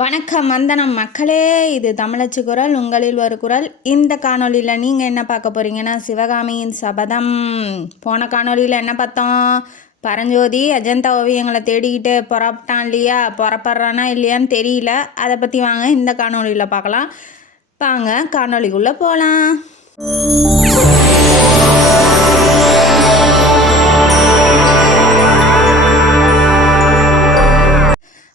வணக்கம் வந்தனம் மக்களே, இது தமிழச்சு குரல், உங்களில் ஒரு குரல். இந்த காணொலியில் நீங்கள் என்ன பார்க்க போகிறீங்கன்னா, சிவகாமியின் சபதம். போன காணொலியில் என்ன பார்த்தோம்? பரஞ்சோதி அஜந்தா ஓவியங்களை தேடிக்கிட்டு புறப்பட்டான் இல்லையா? புறப்படுறானா இல்லையான்னு தெரியல. அதை பற்றி வாங்க இந்த காணொலியில் பார்க்கலாம். வாங்க காணொலிக்குள்ளே போகலாம்.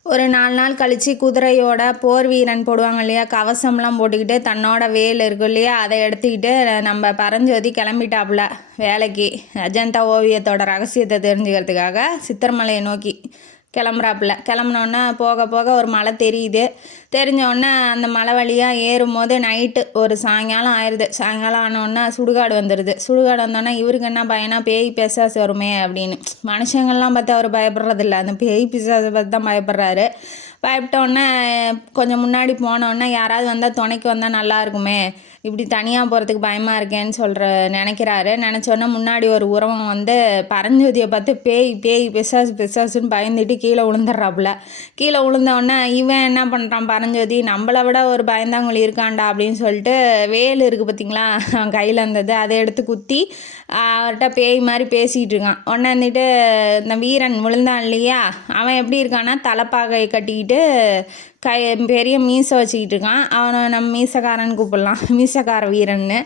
ஒரு 4 நாள் கழித்து குதிரையோட போர் வீரன் போடுவாங்க இல்லையா, கவசம்லாம் போட்டுக்கிட்டு தன்னோட வேல் இருக்கும் இல்லையா, அதை எடுத்துக்கிட்டு நம்ம பரஞ்சோதி கிளம்பிட்டாப்புல வேலைக்கு. அஜந்தா ஓவியத்தோட ரகசியத்தை தெரிஞ்சுக்கிறதுக்காக சித்திரமலையை நோக்கி கிளம்புனோன்னா போக போக ஒரு மலை தெரியுது. தெரிஞ்சோடனே அந்த மலை வழியாக ஏறும்போது நைட்டு ஒரு சாயங்காலம் ஆயிடுது. சாயங்காலம் ஆனோடனே சுடுகாடு வந்துடுது. சுடுகாடு வந்தோடனே இவருக்கு என்ன பயனா, பேய் பிசாசு வருமே அப்படின்னு. மனுஷங்கள்லாம் பார்த்து அவர் பயப்படுறதில்ல, அந்த பேய் பிசாசை பார்த்து தான் பயப்படுறாரு. பயப்பட்டோடனே கொஞ்சம் முன்னாடி போனோடனே யாராவது வந்தால் துணைக்கு வந்தால் நல்லா இருக்குமே, இப்படி தனியாக போகிறதுக்கு பயமாக இருக்கேன்னு நினைக்கிறாரு. நினச்சோன்னே முன்னாடி ஒரு உறவம் வந்து பரஞ்சோதியை பார்த்து பேய் பேய் பிசாசுன்னு பயந்துட்டு கீழே விழுந்துடுறாப்புல. கீழே விழுந்தோடனே இவன் என்ன பண்ணுறான், பரஞ்சோதி நம்மளை விட ஒரு பயந்தாங்குழி இருக்காண்டா அப்படின்னு சொல்லிட்டு வேல் இருக்குது பார்த்திங்களா, அவன் கையில் இருந்தது, அதை எடுத்து குத்தி அவர்கிட்ட பேய் மாதிரி பேசிகிட்டு இருக்கான். உடனே வந்துட்டு இந்த வீரன் விழுந்தான் இல்லையா, அவன் எப்படி இருக்கான்னா தலைப்பாகை கட்டிக்கிட்டு பெரிய மீசை வச்சுக்கிட்டு இருக்கான். அவனை நம்ம மீசக்காரன்னு கூப்பிடலாம், மீசக்கார வீரன்னு.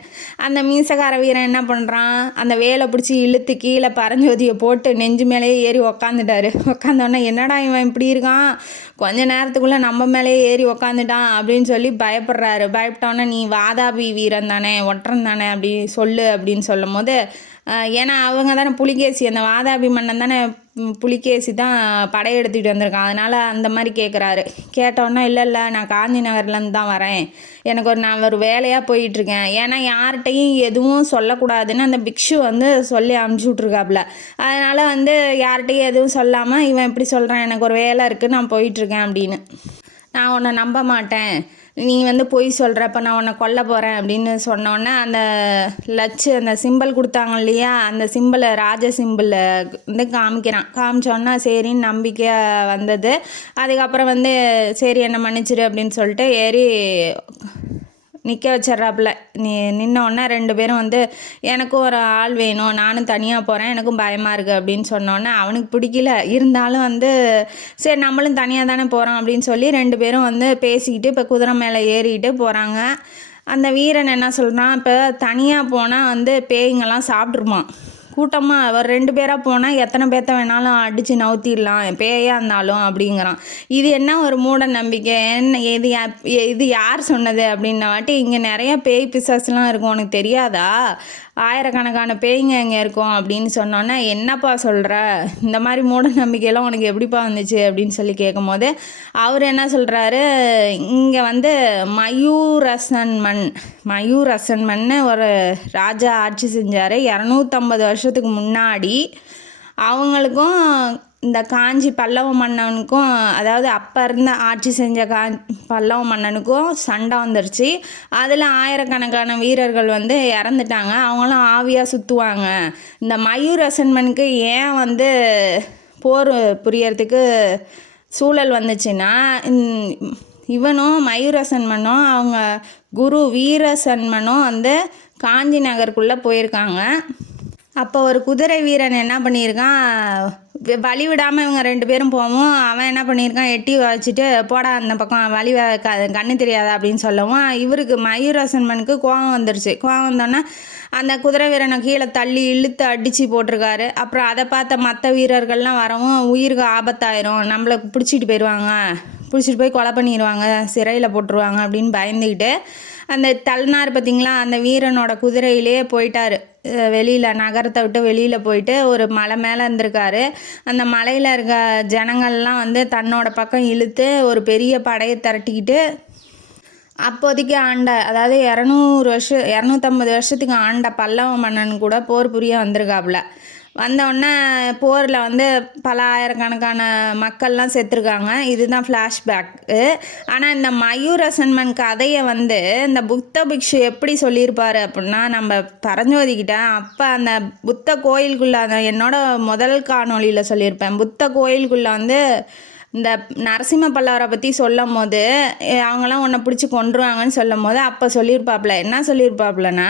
அந்த மீசக்கார வீரன் என்ன பண்ணுறான், அந்த வேலை பிடிச்சி இழுத்து கீழே பரஞ்சோதியை போட்டு நெஞ்சு மேலேயே ஏறி உக்காந்துட்டாரு. உக்காந்தோடனே என்னடா இவன் இப்படி இருக்கான், கொஞ்ச நேரத்துக்குள்ளே நம்ம மேலேயே ஏறி உக்காந்துட்டான் அப்படின்னு சொல்லி பயப்படுறாரு. பயப்பட்டோன்னே நீ வாதாபி வீரன் தானே, ஒற்றன் தானே அப்படி சொல்லு அப்படின்னு சொல்லும் போது, ஏன்னா அவங்க தானே புலிகேசி, அந்த வாதாபி மன்னன் தானே புலிகேசி தான் படையெடுத்துக்கிட்டு வந்திருக்கான், அதனால் அந்த மாதிரி கேட்குறாரு. கேட்டோன்னா இல்லை நான் காஞ்சி நகர்லேருந்து தான் வரேன், நான் ஒரு வேலையாக போயிட்டுருக்கேன், ஏன்னா யார்கிட்டையும் எதுவும் சொல்லக்கூடாதுன்னு அந்த பிக்ஷு வந்து சொல்லி அமுச்சு விட்ருக்காப்புல. அதனால் வந்து யார்கிட்டையும் எதுவும் சொல்லாமல் இவன் எப்படி சொல்கிறான், எனக்கு ஒரு வேலை இருக்குது நான் போயிட்டுருக்கேன் அப்படின்னு. நான் உன்னை நம்ப மாட்டேன், நீ வந்து பொய் சொல்கிறப்ப நான் உன்னை கொல்ல போகிறேன் அப்படின்னு சொன்னோன்னே அந்த அந்த சிம்பிள் கொடுத்தாங்க இல்லையா, அந்த சிம்பிளை ராஜ சிம்பிளை வந்து காமிச்சோன்னா சரின்னு நம்பிக்கை வந்தது. அதுக்கப்புறம் வந்து சரி என்னை மன்னிச்சிரு அப்படின்னு சொல்லிட்டு ஏறி நிற்க வச்சிட்றாப்புல. நின்னோடனே 2 பேரும் வந்து எனக்கும் ஒரு ஆள் வேணும், நானும் தனியாக போகிறேன், எனக்கும் பயமாக இருக்குது அப்படின்னு சொன்னோன்னே அவனுக்கு பிடிக்கல. இருந்தாலும் வந்து சரி நம்மளும் தனியாக தானே போகிறோம் அப்படின்னு சொல்லி 2 பேரும் வந்து பேசிக்கிட்டு இப்போ குதிரை மேலே ஏறிக்கிட்டு போகிறாங்க. அந்த வீரன் என்ன சொல்கிறான், இப்போ தனியாக போனால் வந்து பேய்ங்கெல்லாம் சாப்பிட்ருப்பான், கூட்டமாக ஒரு 2 பேராக போனால் எத்தனை பேர்த்த வேணாலும் அடித்து நவுத்திடலாம் பேயாக இருந்தாலும் அப்படிங்கிறான். இது என்ன ஒரு மூட நம்பிக்கை, என்ன இது யார் சொன்னது அப்படின்ன வாட்டி, இங்கே நிறையா பேய் பிசாசுலாம் இருக்கும் உனக்கு தெரியாதா, ஆயிரக்கணக்கான பேய்ங்க இங்கே இருக்கும் அப்படின்னு சொன்னோன்னே என்னப்பா சொல்கிற, இந்த மாதிரி மூட நம்பிக்கையெல்லாம் உனக்கு எப்படிப்பா வந்துச்சு அப்படின்னு சொல்லி கேட்கும் போது அவர் என்ன சொல்கிறாரு, இங்கே வந்து மயூரசன்மன்னு ஒரு ராஜா ஆட்சி செஞ்சார் 250 வருஷத்துக்கு முன்னாடி. அவங்களுக்கும் இந்த காஞ்சி பல்லவ மன்னனுக்கும், அதாவது அப்போ இருந்த ஆட்சி செஞ்ச பல்லவ மன்னனுக்கும் சண்டை வந்துருச்சு. அதில் ஆயிரக்கணக்கான வீரர்கள் வந்து இறந்துட்டாங்க, அவங்களும் ஆவியாக சுற்றுவாங்க. இந்த மயூரசன்மனுக்கு ஏன் வந்து போர் புரியறதுக்கு சூழல் வந்துச்சுன்னா, இவனும் மயூரசன்மனும் அவங்க குரு வீரசன்மனும் வந்து காஞ்சி நகருக்குள்ளே போயிருக்காங்க. அப்போ ஒரு குதிரை வீரன் என்ன பண்ணியிருக்கான், வழி விடாமல் இவங்க 2 பேரும் போவோம், அவன் என்ன பண்ணியிருக்கான், எட்டி வச்சுட்டு போடா அந்த பக்கம் வழி கண்ணு தெரியாதா அப்படின்னு சொல்லவும் இவருக்கு மயூரசன்மனுக்கு கோவம் வந்துருச்சு. கோவம் வந்தோன்னே அந்த குதிரை வீரனை கீழே தள்ளி இழுத்து அடித்து போட்டிருக்காரு. அப்புறம் அதை பார்த்த மற்ற வீரர்கள்லாம் வரவும் உயிருக்கு ஆபத்தாயிரும், நம்மளை பிடிச்சிட்டு போய் கொலை பண்ணிடுவாங்க, சிறையில் போட்டுருவாங்க அப்படின்னு பயந்துக்கிட்டு அந்த தள்ளினார் பார்த்திங்களா, அந்த வீரனோட குதிரையிலே போயிட்டார். வெளியில் நகரத்தை விட்டு வெளியில் போயிட்டு ஒரு மலை மேலே இருந்திருக்காரு. அந்த மலையில் இருக்க ஜனங்கள்லாம் வந்து தன்னோட பக்கம் இழுத்து ஒரு பெரிய படையை திரட்டிக்கிட்டு அப்போதைக்கு ஆண்ட, அதாவது 250 வருஷத்துக்கு ஆண்ட பல்லவ மன்னன் கூட போர் புரிய வந்திருக்காப்புல. வந்தோடனே போரில் வந்து பல ஆயிரக்கணக்கான மக்கள்லாம் செத்துருக்காங்க. இதுதான் ஃப்ளாஷ்பேக்கு. ஆனால் இந்த மயூரசன்மன் கதையை வந்து இந்த புத்த பிக்ஷு எப்படி சொல்லியிருப்பார் அப்படின்னா, நம்ம பரஞ்சோதிக்கிட்ட அப்போ அந்த புத்த கோயிலுக்குள்ளே என்னோட முதல் காணொலியில் சொல்லியிருப்பேன், புத்த கோயிலுக்குள்ளே வந்து இந்த நரசிம்ம பல்லவரை பற்றி சொல்லும் போது அவங்களாம் உன்னை பிடிச்சி கொன்றுவாங்கன்னு சொல்லும் போது அப்போ சொல்லியிருப்பாப்புல, என்ன சொல்லியிருப்பாப்புலன்னா,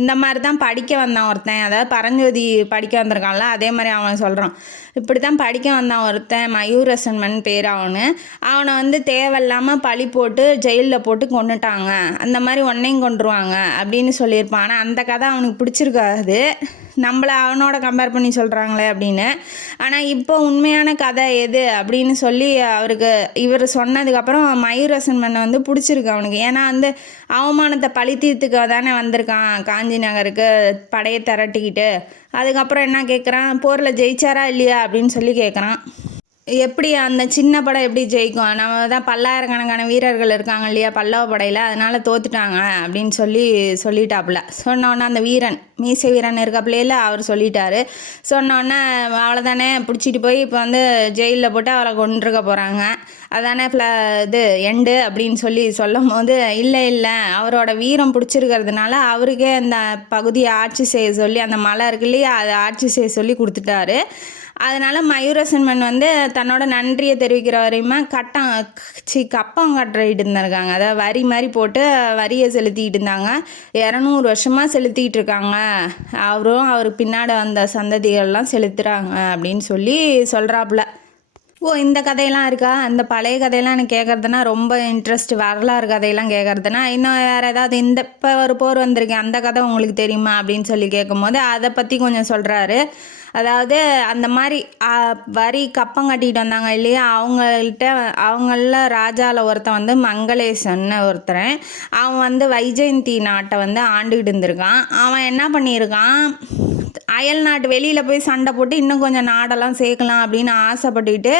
இந்த மாதிரி தான் படிக்க வந்தான் ஒருத்தன், அதாவது பரஞ்சோதி படிக்க வந்திருக்கான்ல அதே மாதிரி அவன் சொல்கிறான், இப்படி தான் படிக்க வந்தான் ஒருத்தன், மயூரசன்மன் பேர் அவனை வந்து தேவையில்லாமல் பழி போட்டு ஜெயிலில் போட்டு கொண்டுட்டாங்க, அந்த மாதிரி ஒன்னையும் கொண்டுருவாங்க அப்படின்னு சொல்லியிருப்பான். ஆனால் அந்த கதை அவனுக்கு பிடிச்சிருக்காது, நம்மளை அவனோட கம்பேர் பண்ணி சொல்கிறாங்களே அப்படின்னு. ஆனால் இப்போ உண்மையான கதை எது அப்படின்னு சொல்லி இவர் சொன்னதுக்கப்புறம் மயூரசன்மனை வந்து பிடிச்சிருக்கு அவனுக்கு. ஏன்னா வந்து அவமானத்தை பழி தீர்த்துக்க தானே வந்திருக்கான் காஞ்சி நகருக்கு படையை திரட்டிக்கிட்டு. அதுக்கப்புறம் என்ன கேட்குறான், போரில் ஜெயிச்சாரா இல்லையா அப்படின்னு சொல்லி கேட்குறான். எப்படி அந்த சின்ன படம் எப்படி ஜெயிக்கும், நம்ம தான் பல்லாயிரக்கணக்கான வீரர்கள் இருக்காங்க இல்லையா பல்லவ படையில், அதனால் தோத்துட்டாங்க அப்படின்னு சொல்லிட்டாப்புல. சொன்னோன்னே அந்த வீரன் மீசை வீரன் இருக்காப்புல அவர் சொல்லிட்டாரு. சொன்னோன்னே அவ்வளோதானே பிடிச்சிட்டு போய் இப்போ வந்து ஜெயிலில் போட்டு அவளை கொண்டிருக்க போகிறாங்க, அதானே இது எண்டு அப்படின்னு சொல்லும் போது, இல்லை அவரோட வீரம் பிடிச்சிருக்கிறதுனால அவருக்கே அந்த பகுதியை ஆட்சி செய்ய சொல்லி, அந்த மலை இருக்கு இல்லையா அதை ஆட்சி செய்ய சொல்லி கொடுத்துட்டாரு. அதனால் மயூரசன்மன் வந்து தன்னோட நன்றியை தெரிவிக்கிற வரையுமே கப்பம் கட்டிட்டு இருந்திருக்காங்க, அதாவது வரி மாதிரி போட்டு வரியை செலுத்திக்கிட்டு இருந்தாங்க. 200 வருஷமாக செலுத்திக்கிட்டு இருக்காங்க, அவருக்கு பின்னாடி வந்த சந்ததிகள்லாம் செலுத்துகிறாங்க அப்படின்னு சொல்கிறாப்புல. ஓ, இந்த கதையெல்லாம் இருக்கா, அந்த பழைய கதையெல்லாம் எனக்கு கேட்குறதுனா ரொம்ப இன்ட்ரெஸ்ட், வரலாறு கதையெல்லாம் கேட்குறதுனா. இன்னும் வேறு ஏதாவது இப்போ ஒரு போர் வந்திருக்கேன் அந்த கதை உங்களுக்கு தெரியுமா அப்படின்னு கேட்கும் போது அதை பற்றி கொஞ்சம் சொல்கிறாரு. அதாவது அந்த மாதிரி வரி கப்பம் கட்டிகிட்டு வந்தாங்க இல்லையா, அவங்கள ராஜாவில் ஒருத்தன் வந்து மங்களேசன் ஒருத்தன், அவன் வந்து வைஜெயந்தி நாட்டை வந்து ஆண்டுகிட்டு இருந்திருக்கான். அவன் என்ன பண்ணியிருக்கான், அயல் நாட்டு வெளியில் போய் சண்டை போட்டு இன்னும் கொஞ்சம் நாடெல்லாம் சேர்க்கலாம் அப்படின்னு ஆசைப்பட்டுக்கிட்டு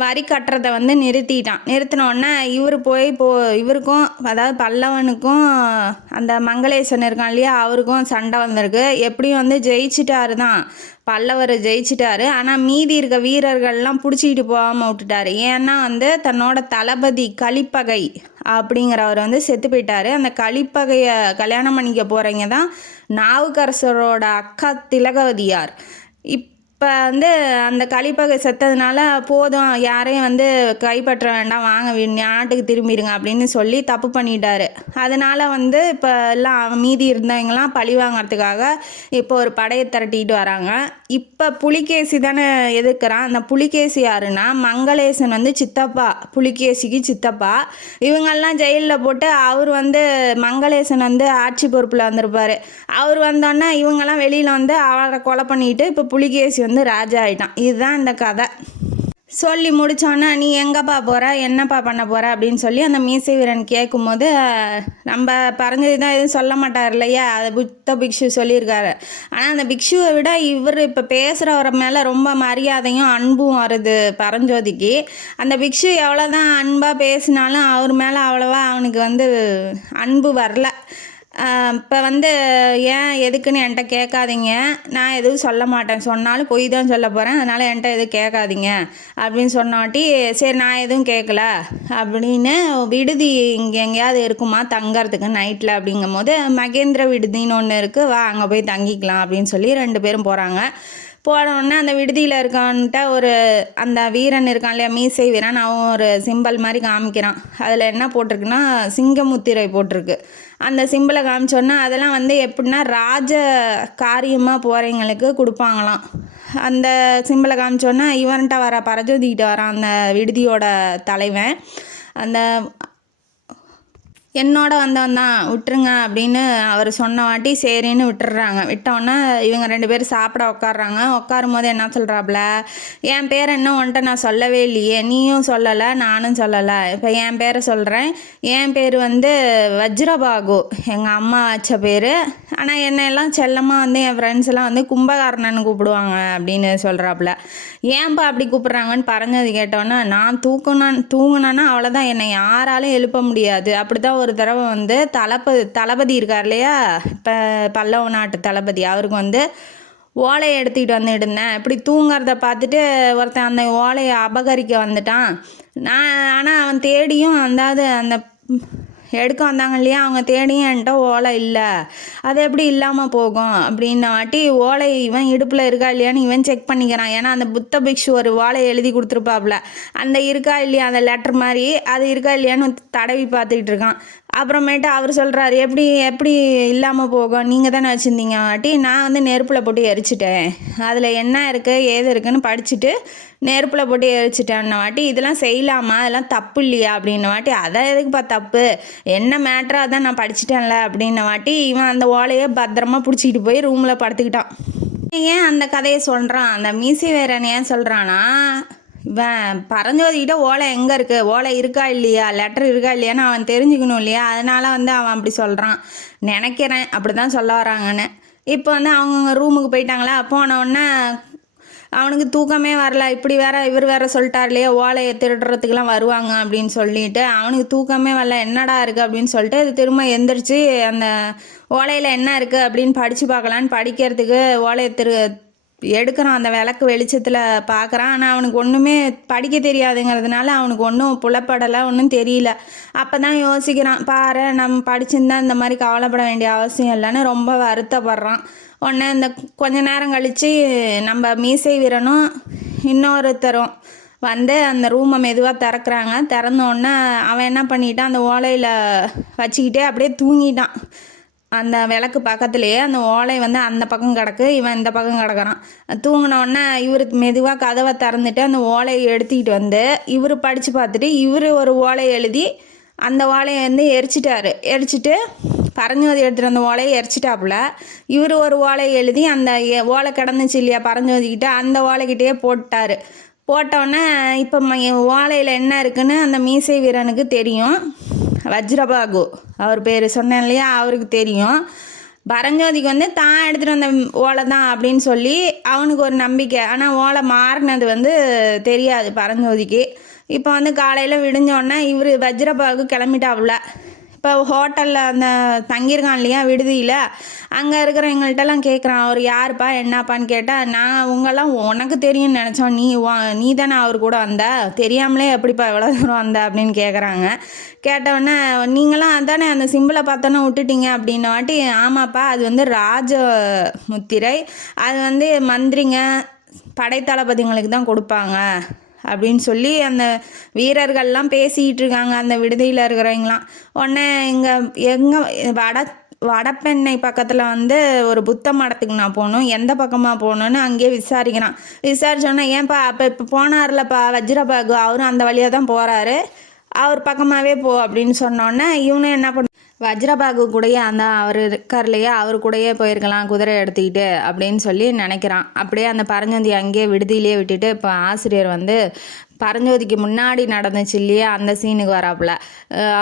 வரி கட்டுறதை வந்து நிறுத்தினோடனே இவருக்கும் அதாவது பல்லவனுக்கும் அந்த மங்களேசன் இருக்கான் இல்லையா அவருக்கும் சண்டை வந்திருக்கு. எப்படியும் வந்து ஜெயிச்சிட்டாரு தான், பல்லவர் ஜெயிச்சிட்டாரு. ஆனால் மீதி இருக்க வீரர்கள்லாம் பிடிச்சிக்கிட்டு போகாமல் விட்டுட்டாரு. ஏன்னா வந்து தன்னோட தளபதி கலிப்பகை அப்படிங்கிறவர் வந்து செத்து போயிட்டாரு. அந்த கலிப்பகையை கல்யாணம் பண்ணிக்க போகிறவங்க தான் நாவுக்கரசரோட அக்கா திலகவதியார். இப்போ வந்து அந்த கலிப்பகை செத்ததுனால போதும், யாரையும் வந்து கைப்பற்ற வேண்டாம், வாங்க நாட்டுக்கு திரும்பிடுங்க அப்படின்னு சொல்லி தப்பு பண்ணிட்டாரு. அதனால் வந்து இப்போ எல்லாம் மீதி இருந்தவங்களாம் பழி வாங்கிறதுக்காக இப்போ ஒரு படையை திரட்டிக்கிட்டு வராங்க. இப்போ புலிகேசி தானே எதிர்க்கிறான். அந்த புலிகேசி யாருன்னா மங்களேசன் வந்து சித்தப்பா, புலிகேசிக்கு சித்தப்பா. இவங்கெல்லாம் ஜெயிலில் போட்டு அவர் வந்து மங்களேசன் வந்து ஆட்சி பொறுப்பில் வந்திருப்பார். அவர் வந்தோன்னே இவங்கெல்லாம் வெளியில் வந்து அவரை கொலை பண்ணிட்டு இப்போ புலிகேசி வந்து ராஜா ஆகிட்டான். இதுதான் இந்த கதை. சொல்லி முடித்தோன்னா நீ எங்கேப்பா போகிற, என்னப்பா பண்ண போகிற அப்படின்னு சொல்லி அந்த மீசை வீரன் கேட்கும்போது, நம்ம பரஞ்சோதி தான் எதுவும் சொல்ல மாட்டார் இல்லையா, அதை புத்த பிக்ஷு சொல்லியிருக்காரு. ஆனால் அந்த பிக்ஷுவை விட இவர் இப்போ பேசுகிறவரை மேலே ரொம்ப மரியாதையும் அன்பும் வருது பரஞ்சோதிக்கு. அந்த பிக்ஷு எவ்வளோ தான் அன்பாக பேசினாலும் அவர் மேலே அவ்வளோவா அவனுக்கு வந்து அன்பு வரல. இப்போ வந்து ஏன் எதுக்குன்னு என்கிட்ட கேட்காதீங்க, நான் எதுவும் சொல்ல மாட்டேன், சொன்னாலும் பொய் தான் சொல்ல போகிறேன், அதனால் என்கிட்ட எதுவும் கேட்காதீங்க அப்படின்னு சொன்னாட்டி, சரி நான் எதுவும் கேட்கல அப்படின்னு விடுதி இங்கே எங்கேயாவது இருக்குமா தங்கறதுக்கு நைட்டில் அப்படிங்கும் போது மகேந்திர விடுதின்னு ஒன்று இருக்குது, வா அங்கே போய் தங்கிக்கலாம் அப்படின்னு சொல்லி 2 பேரும் போகிறாங்க. போனோடனே அந்த விடுதியில் இருக்கான்ட்ட அந்த வீரன் இருக்கான் இல்லையா மீசை வீரன், அவன் ஒரு சிம்பல் மாதிரி காமிக்கிறான். அதில் என்ன போட்டிருக்குன்னா சிங்கமுத்திரை போட்டிருக்கு. அந்த சிம்பிளை காமிச்சோன்னா அதெல்லாம் வந்து எப்படின்னா ராஜ காரியமாக போகிறவங்களுக்கு கொடுப்பாங்களாம். அந்த சிம்பிளை காமிச்சோன்னா இவன்கிட்ட பரஜோதிக்கிட்ட வரான் அந்த விடுதியோட தலைவன். அந்த என்னோட வந்தவன் தான் விட்டுருங்க அப்படின்னு அவர் சொன்ன வாட்டி சரின்னு விட்டுடுறாங்க. விட்டோன்னே இவங்க 2 பேரும் சாப்பிட உட்காடுறாங்க. உட்காரும் போது என்ன சொல்கிறாப்புல, என் பேர் என்ன உன்ட்ட நான் சொல்லவே இல்லையே, நீயும் சொல்லலை நானும் சொல்லலை, இப்போ என் பேரை சொல்கிறேன். என் பேர் வந்து வஜ்ரபாகு, எங்கள் அம்மா வச்ச பேர். ஆனால் என்னெல்லாம் செல்லமாக வந்து என் ஃப்ரெண்ட்ஸ் எல்லாம் வந்து கும்பகாரணன்னு கூப்பிடுவாங்க அப்படின்னு சொல்கிறாப்புல. ஏன்பா அப்படி கூப்பிட்றாங்கன்னு பரஞ்சோதி கேட்டோன்னே, நான் தூங்கினேன்னா அவ்வளோதான், என்னை யாராலும் எழுப்ப முடியாது. அப்படி தான் ஒரு தடவை வந்து தளபதி இருக்கார் இல்லையா, இப்போ பல்லவ நாட்டு தளபதி, அவருக்கு வந்து ஓலையை எடுத்துக்கிட்டு வந்துட்டு இருந்தேன். இப்படி தூங்குறத பார்த்துட்டு ஒருத்தன் அந்த ஓலையை அபகரிக்க வந்துட்டான். ஆனால் அவன் தேடியும் அதாவது அந்த எடுக்க வந்தாங்க இல்லையா, அவங்க தேடியும் என்கிட்ட ஓலை இல்லை, அது எப்படி இல்லாமல் போகும் அப்படின்ன வாட்டி ஓலை இவன் இடுப்பில் இருக்கா இல்லையான்னு இவன் செக் பண்ணிக்கிறான். ஏன்னா அந்த புத்த பிக்ஷு ஒரு ஓலை எழுதி கொடுத்துருப்பாப்புல, அந்த இருக்கா இல்லையா அந்த லெட்டர் மாதிரி அது இருக்கா இல்லையான்னு தடவி பார்த்துக்கிட்டு இருக்கான். அப்புறமேட்டு அவர் சொல்கிறாரு, எப்படி எப்படி இல்லாமல் போகும், நீங்கள் தானே வச்சுருந்தீங்க வாட்டி, நான் வந்து நெருப்பில் போட்டு எரிச்சிட்டேன், அதில் என்ன இருக்குது ஏது இருக்குன்னு படிச்சுட்டு நெருப்பில் போட்டு எரிச்சிட்டேன்ன வாட்டி, இதெல்லாம் செய்யலாமா, அதெல்லாம் தப்பு இல்லையா அப்படின்ன வாட்டி, அதை எதுக்குப்பா தப்பு, என்ன மேட்ரோ அதான் நான் படிச்சிட்டேன்ல அப்படின்ன வாட்டி இவன் அந்த ஓலையை பத்திரமா பிடிச்சிக்கிட்டு போய் ரூமில் படுத்துக்கிட்டான். ஏன் அந்த கதையை சொல்கிறான், அந்த மீசை வேறன் ஏன் சொல்கிறான்னா, இவன் பரஞ்சோதிக்கிட்ட ஓலை எங்கே இருக்குது, ஓலை இருக்கா இல்லையா, லெட்டர் இருக்கா இல்லையான்னு அவன் தெரிஞ்சுக்கணும் இல்லையா, அதனால வந்து அவன் அப்படி சொல்கிறான் நினைக்கிறேன், அப்படி தான் சொல்ல வராங்கன்னு. இப்போ வந்து அவங்க ரூமுக்கு போயிட்டாங்களா, போனவுடனே அவனுக்கு தூக்கமே வரல, இப்படி வேற இவர் வேற சொல்லிட்டார் இல்லையா ஓலையை திருடுறதுக்கெலாம் வருவாங்க அப்படின்னு சொல்லிட்டு அவனுக்கு தூக்கமே வரல, என்னடா இருக்குது அப்படின்னு சொல்லிட்டு அது திரும்ப எந்திரிச்சு அந்த ஓலையில் என்ன இருக்குது அப்படின்னு படித்து பார்க்கலான்னு படிக்கிறதுக்கு ஓலையை எடுக்கிறான். அந்த விளக்கு வெளிச்சத்தில் பார்க்குறான். ஆனால் அவனுக்கு ஒன்றுமே படிக்க தெரியாதுங்கிறதுனால அவனுக்கு ஒன்றும் புலப்படலை, ஒன்றும் தெரியல. அப்போ தான் யோசிக்கிறான், பாரு நம்ம படிச்சிருந்தா இந்த மாதிரி கவலைப்பட வேண்டிய அவசியம் இல்லைன்னு ரொம்ப வருத்தப்படுறான். உடனே இந்த கொஞ்ச நேரம் கழித்து நம்ம மீசை வீரனும் இன்னொருத்தரும் வந்து அந்த ரூமை மெதுவாக திறக்கிறாங்க. திறந்தோடனே அவன் என்ன பண்ணிட்டான், அந்த ஓலையில் வச்சுக்கிட்டே அப்படியே தூங்கிட்டான். அந்த விளக்கு பக்கத்துலேயே அந்த ஓலை வந்து அந்த பக்கம் கிடக்கு, இவன் இந்த பக்கம் கிடக்கிறான். தூங்கினோடனே இவர் மெதுவாக கதவை திறந்துட்டு அந்த ஓலையை எடுத்துக்கிட்டு வந்து இவர் படித்து பார்த்துட்டு இவர் ஒரு ஓலையை எழுதி அந்த ஓலையை வந்து எரிச்சிட்டு பரஞ்சோதி எடுத்துகிட்டு அந்த ஓலையை எரிச்சிட்டாப்புல. இவர் ஒரு ஓலையை எழுதி அந்த ஓலை கிடந்துச்சு இல்லையா பரஞ்சோதிக்கிட்ட, அந்த ஓலைக்கிட்டேயே போட்டார். போட்டோடனே இப்போ ஓலையில் என்ன இருக்குன்னு அந்த மீசை வீரனுக்கு தெரியும். வஜ்ரபாகு அவர் பேர் சொன்னேன் இல்லையா, அவருக்கு தெரியும். பரஞ்சோதிக்கு வந்து தான் எடுத்துகிட்டு வந்த ஓலை தான் அப்படின்னு சொல்லி அவனுக்கு ஒரு நம்பிக்கை. ஆனால் ஓலை மாறினது வந்து தெரியாது பரஞ்சோதிக்கு. இப்போ வந்து காலையில் விடிஞ்சோடனே இவர் வஜ்ரபாகு கிளம்பிட்டாப்புல. இப்போ ஹோட்டலில் அந்த தங்கியிருக்கான் இல்லையா விடுதியில், அங்கே இருக்கிறவங்கள்ட்டெல்லாம் கேட்குறான், அவர் யாருப்பா என்னப்பான்னு கேட்டால், நான் உங்கெல்லாம் உனக்கு தெரியும்னு நினச்சோம், நீ தானே அவர் கூட வந்த, தெரியாமலே எப்படிப்பா எவ்வளோ தூரம் வந்த அப்படின்னு கேட்குறாங்க. கேட்டவுடனே நீங்களாம் அதானே அந்த சிம்பிளை பார்த்தோன்னே விட்டுட்டீங்க அப்படின்ன வாட்டி, ஆமாப்பா அது வந்து ராஜ முத்திரை, அது வந்து மந்திரிங்க படைத்தளபதிங்களுக்கு தான் கொடுப்பாங்க அப்படின்னு சொல்லி அந்த வீரர்கள்லாம் பேசிக்கிட்டு இருக்காங்க அந்த விடுதியில் இருக்கிறவங்களாம். உடனே எங்கள் வடபெண்ணை பக்கத்தில் வந்து ஒரு புத்த மடத்துக்கு நான் போகணும், எந்த பக்கமாக போகணுன்னு அங்கேயே விசாரிக்கிறான். விசாரிச்சோன்னே ஏன்ப்பா அப்போ இப்போ போனார்லப்பா வஜ்ரபாகு, அவரும் அந்த வழியாக தான் போகிறாரு, அவர் பக்கமாகவே போ அப்படின்னு சொன்னோன்னே இவனும் என்ன பண்ண, வஜ்ரபாகு கூடயே அந்த அவர் இருக்கார் இல்லையா அவர் கூடயே போயிருக்கலாம் குதிரை எடுத்துக்கிட்டு அப்படின்னு சொல்லி நினைக்கிறான். அப்படியே அந்த பரஞ்சோதி அங்கேயே விடுதியிலே விட்டுட்டு இப்போ ஆசிரியர் வந்து பரஞ்சோதிக்கு முன்னாடி நடந்துச்சு இல்லையா அந்த சீனுக்கு வராப்புல.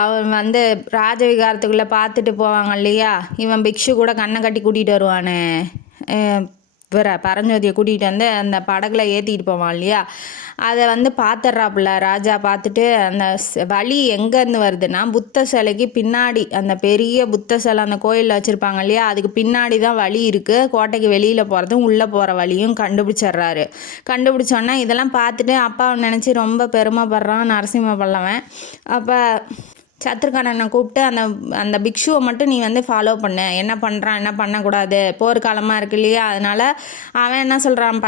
அவன் வந்து ராஜவிகாரத்துக்குள்ளே பார்த்துட்டு போவாங்க இல்லையா, இவன் பிக்ஷு கூட கண்ணை கட்டி கூட்டிகிட்டு வருவானே, பரஞ்சோதியை கூட்டிகிட்டு வந்து அந்த படகுல ஏற்றிக்கிட்டு போவான் இல்லையா, அதை வந்து பார்த்துட்றாப்புல ராஜா. பார்த்துட்டு அந்த வழி எங்கேருந்து வருதுன்னா புத்த சிலைக்கு பின்னாடி, அந்த பெரிய புத்த சிலை அந்த கோயிலில் வச்சுருப்பாங்க இல்லையா அதுக்கு பின்னாடி தான் வழி இருக்குது. கோட்டைக்கு வெளியில் போகிறதும் உள்ளே போகிற வழியும் கண்டுபிடிச்சிட்றாரு. கண்டுபிடிச்சோன்னா இதெல்லாம் பார்த்துட்டு அப்பாவை நினச்சி ரொம்ப பெருமைப்படுறான் நரசிம்ம பல்லவன். அப்போ சத்ருகணனை கூப்பிட்டு அந்த பிக்ஷுவை மட்டும் நீ வந்து ஃபாலோ பண்ணு, என்ன பண்ணுறான் என்ன பண்ணக்கூடாது, போர்க்காலமாக இருக்கு இல்லையா, அதனால் அவன் என்ன சொல்கிறான்,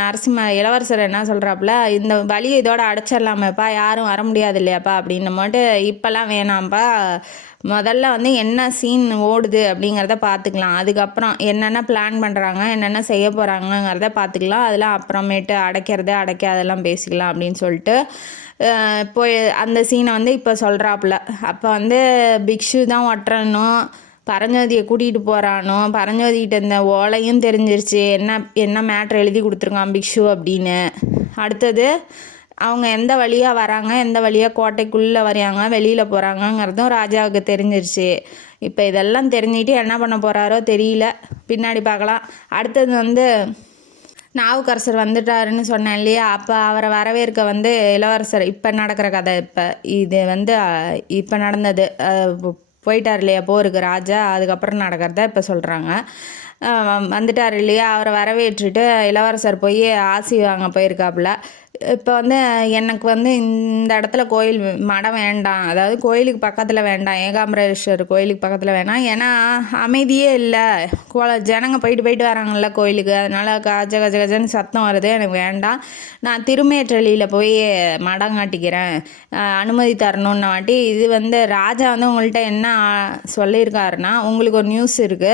நரசிம்ம இளவரசர் என்ன சொல்கிறாப்புல, இந்த வழியை இதோட அடைச்சிடலாமேப்பா, யாரும் வர முடியாது இல்லையாப்பா அப்படின்னு மட்டும் இப்போல்லாம் வேணாம்ப்பா, முதல்ல வந்து என்ன சீன் ஓடுது அப்படிங்கிறத பார்த்துக்கலாம், அதுக்கப்புறம் என்னென்ன பிளான் பண்ணுறாங்க என்னென்ன செய்ய போகிறாங்கங்கிறத பார்த்துக்கலாம், அதெல்லாம் அப்புறமேட்டு அடைக்காதெல்லாம் பேசிக்கலாம் அப்படின்னு சொல்லிட்டு போய் அந்த சீனை வந்து இப்போ சொல்கிறாப்புல. அப்போ வந்து பிக்ஷு தான் ஒட்டுறணும், பரஞ்சோதியை கூட்டிகிட்டு போகிறானோ, பரஞ்சோதிக்கிட்ட இந்த ஓலையும் தெரிஞ்சிருச்சு என்ன மேட்ரு எழுதி கொடுத்துருக்கான் பிக்ஷு அப்படின்னு. அடுத்தது அவங்க எந்த வழியாக வராங்க, எந்த வழியாக கோட்டைக்குள்ளே வரையாங்க வெளியில் போகிறாங்கங்கிறதும் ராஜாவுக்கு தெரிஞ்சிருச்சு. இப்போ இதெல்லாம் தெரிஞ்சுட்டு என்ன பண்ண போகிறாரோ தெரியல, பின்னாடி பார்க்கலாம். அடுத்தது வந்து நாவுக்கரசர் வந்துட்டாருன்னு சொன்னேன் இல்லையா, அப்போ அவரை வரவேற்க வந்து இளவரசர், இப்போ நடக்கிற கதை, இது வந்து இப்போ நடந்தது, போயிட்டார் இல்லையா போருக்கு ராஜா, அதுக்கப்புறம் நடக்கிறத இப்போ சொல்கிறாங்க. வந்துட்டார் இல்லையா, அவரை வரவேற்றுட்டு இளவரசர் போய் ஆசி வாங்க போயிருக்காப்புல. இப்போ வந்து எனக்கு வந்து இந்த இடத்துல கோயில் மடம் வேண்டாம், அதாவது கோயிலுக்கு பக்கத்தில் வேண்டாம், ஏகாம்பரேஸ்வரர் கோயிலுக்கு பக்கத்தில் வேணாம். ஏன்னா அமைதியே இல்லை, ஜனங்க போயிட்டு போயிட்டு வராங்கல்ல கோயிலுக்கு, அதனால் கஜ கஜ கஜன்னு சத்தம் வருது, எனக்கு வேண்டாம். நான் திருமேற்றலியில் போய் மடம் காட்டிக்கிறேன், அனுமதி தரணுன்னு வாட்டி. இது வந்து ராஜா வந்து உங்கள்கிட்ட என்ன சொல்லியிருக்காருன்னா, உங்களுக்கு ஒரு நியூஸ் இருக்குது,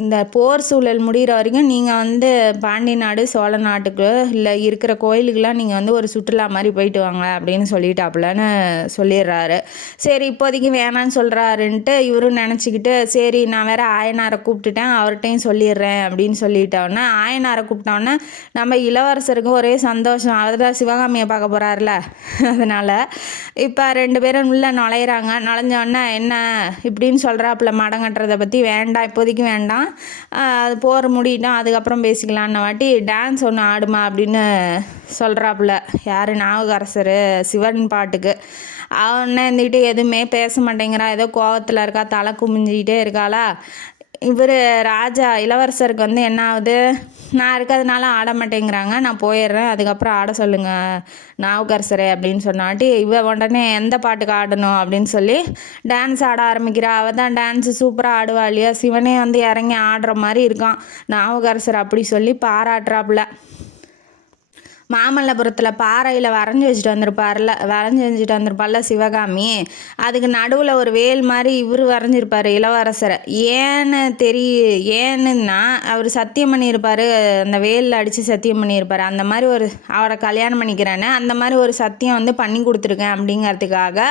இந்த போர் சூழல் முடிகிற வரைக்கும் நீங்கள் வந்து பாண்டி நாடு சோழ நாட்டுக்கு இல்லை இருக்கிற கோயிலுக்கெலாம் நீங்கள் வந்து ஒரு சுற்றுலா மாதிரி போயிட்டு வாங்க அப்படின்னு சொல்லிட்டாப்புலன்னு சொல்லிடுறாரு. சரி இப்போதைக்கு வேணான்னு சொல்கிறாருன்ட்டு இவரும் நினச்சிக்கிட்டு, சரி நான் வேறு ஆயனாரை கூப்பிட்டுட்டேன், அவர்கிட்டையும் சொல்லிடுறேன் அப்படின்னு சொல்லிட்டோன்னே, ஆயனாரை கூப்பிட்டோன்னே நம்ம இளவரசருக்கு ஒரே சந்தோஷம், அவர் தான் சிவகாமியை பார்க்க போகிறாருல, அதனால் இப்போ 2 பேரும் உள்ளே நுழையிறாங்க. நுழைஞ்சோடனே என்ன இப்படின்னு சொல்கிறாப்புல, மடம் கட்டுறதை பற்றி வேண்டாம், இப்போதைக்கு வேண்டாம், அது போர் முடியட்டும் அதுக்கப்புறம் பேசிக்கலான்னு வாட்டி, டான்ஸ் ஒன்று ஆடுமா அப்படின்னு சொல்கிறாப்புல. யார்? நாவுக்கரசர் சிவன் பாட்டுக்கு. அவனை இருந்துக்கிட்டு எதுவுமே பேச மாட்டேங்கிறா, ஏதோ கோவத்தில் இருக்கா, தலை குமிஞ்சிக்கிட்டே இருக்காளா. இவர் ராஜா இளவரசருக்கு வந்து என்ன ஆகுது, நான் இருக்கிறதுனால ஆட மாட்டேங்கிறாங்க, நான் போயிடுறேன், அதுக்கப்புறம் ஆட சொல்லுங்கள் நாவுக்கரசரே அப்படின்னு சொன்னாட்டி, இவ உடனே எந்த பாட்டுக்கு ஆடணும் அப்படின்னு சொல்லி டான்ஸ் ஆட ஆரம்பிக்கிறா. அவள் தான் டான்ஸு சூப்பராக ஆடுவா இல்லையா, சிவனே வந்து இறங்கி ஆடுற மாதிரி இருக்கான் நாவுக்கரசர் அப்படி சொல்லி பாராட்டுறாப்புல. மாமல்லபுரத்தில் பாறையில் வரைஞ்சி வச்சுட்டு வந்திருப்பார்ல சிவகாமி, அதுக்கு நடுவில் ஒரு வேல் மாதிரி இவர் வரைஞ்சிருப்பார் இளவரசரை. ஏன்னுன்னா அவர் சத்தியம் பண்ணியிருப்பார், அந்த வேலில் அடித்து சத்தியம் பண்ணியிருப்பார், அந்த மாதிரி ஒரு அவரை கல்யாணம் பண்ணிக்கிறேன்னு அந்த மாதிரி ஒரு சத்தியம் வந்து பண்ணி கொடுத்துருக்கேன் அப்படிங்கிறதுக்காக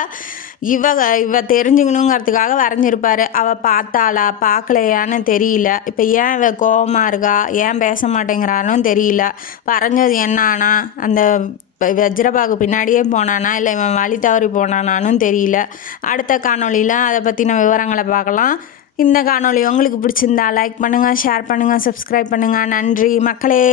இவ தெரிஞ்சுக்கணுங்கிறதுக்காக வரைஞ்சிருப்பார். அவள் பார்த்தாளா பார்க்கலையான்னு தெரியல. இப்போ ஏன் இவ கோபமாக இருக்கா, ஏன் பேச மாட்டேங்கிறான்னு தெரியல. வரைஞ்சது என்னானா, அந்த வஜ்ரபாகு பின்னாடியே போனானா இல்லை இவன் வழி தவறி போனானான்னு தெரியல. அடுத்த காணொலியில் அதை பற்றின விவரங்களை பார்க்கலாம். இந்த காணொலி உங்களுக்கு பிடிச்சிருந்தா லைக் பண்ணுங்கள், ஷேர் பண்ணுங்கள், சப்ஸ்கிரைப் பண்ணுங்கள். நன்றி மக்களே.